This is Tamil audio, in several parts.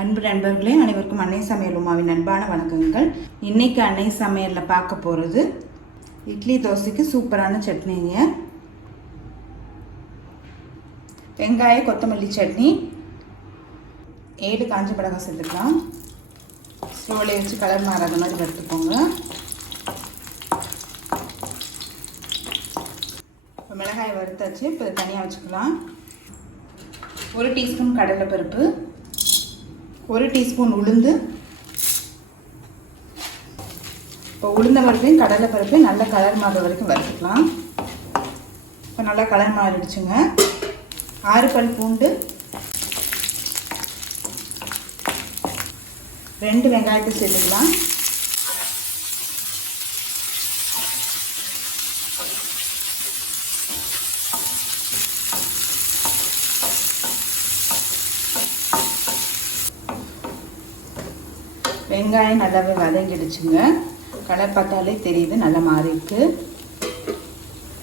அன்பு நண்பர்களே, அனைவருக்கும் அன்னை சமையல் உமாவின் அன்பான வணக்கங்கள். இன்றைக்கி அன்னை சமையலில் பார்க்க போகிறது இட்லி தோசைக்கு சூப்பரான சட்னிங்க. வெங்காய கொத்தமல்லி சட்னி. 7 காஞ்ச மிளகாய் சேர்த்துக்கலாம். ஸ்லோவில் வச்சு கலர் மாறாத மாதிரி வறுத்துக்கோங்க. இப்போ மிளகாயை வறுத்தாச்சு. இப்போ தனியாக வச்சுக்கலாம். 1 டீஸ்பூன் கடலைப்பருப்பு, 1 டீஸ்பூன் உளுந்து. இப்போ உளுந்த பருப்பையும் கடலை பருப்பையும் நல்ல கலர் மாறுற வரைக்கும் வறுத்துக்கலாம். இப்போ நல்லா கலர் மாறிடுச்சுங்க. 6 பல் பூண்டு, 2 வெங்காயத்தை சேர்த்துக்கலாம். வெங்காயம் நல்லாவே வதங்கிடுச்சுங்க. கலர் பார்த்தாலே தெரியுது, நல்லா மாறி இருக்கு.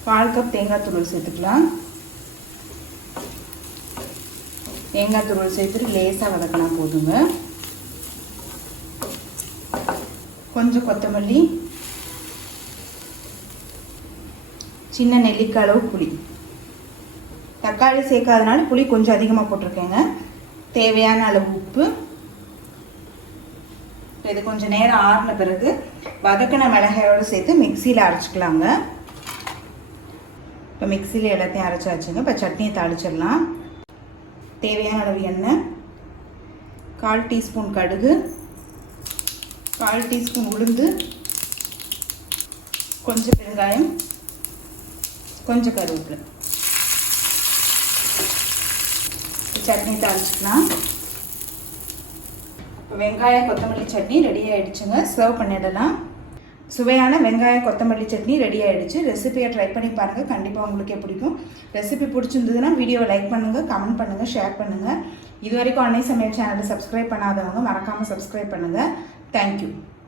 1/4 கப் தேங்காய் துருவல் சேர்த்துக்கலாம். தேங்காய் துருவல் சேர்த்துட்டு லேசாக வதக்கினா போதுங்க. கொஞ்சம் கொத்தமல்லி, சின்ன நெல்லிக்காய் அளவு புளி. தக்காளி சேர்க்காதனால புளி கொஞ்சம் அதிகமாக போட்டிருக்கேங்க. தேவையான அளவு உப்பு. இது கொஞ்சம் நேரம் ஆறின பிறகு வதக்கின மிளகாயோடு சேர்த்து மிக்சியில் அரைச்சிக்கலாங்க. இப்போ மிக்சியில் எல்லாத்தையும் அரைச்சாச்சுங்க. இப்போ சட்னியை தாளிச்சிடலாம். தேவையான அளவு எண்ணெய், 1/4 டீஸ்பூன் கடுகு, 1/4 டீஸ்பூன் உளுந்து, கொஞ்சம் பெருங்காயம், கொஞ்சம் கருவேப்பிலை. சட்னி தாளிச்சிக்கலாம். வெங்காய கொத்தமல்லி சட்னி ரெடி ஆகிடுச்சுங்க. சர்வ் பண்ணிடலாம். சுவையான வெங்காய கொத்தமல்லி சட்னி ரெடி ஆகிடுச்சு. ரெசிபியை ட்ரை பண்ணி பாருங்கள். கண்டிப்பாக உங்களுக்கே பிடிக்கும். ரெசிபி பிடிச்சிருந்ததுன்னா வீடியோவை லைக் பண்ணுங்கள், கமெண்ட் பண்ணுங்கள், ஷேர் பண்ணுங்கள். இது வரைக்கும் அன்னை சமையல் சேனலை சப்ஸ்கிரைப் பண்ணாதவங்க மறக்காமல் சப்ஸ்கிரைப் பண்ணுங்கள். தேங்க்யூ.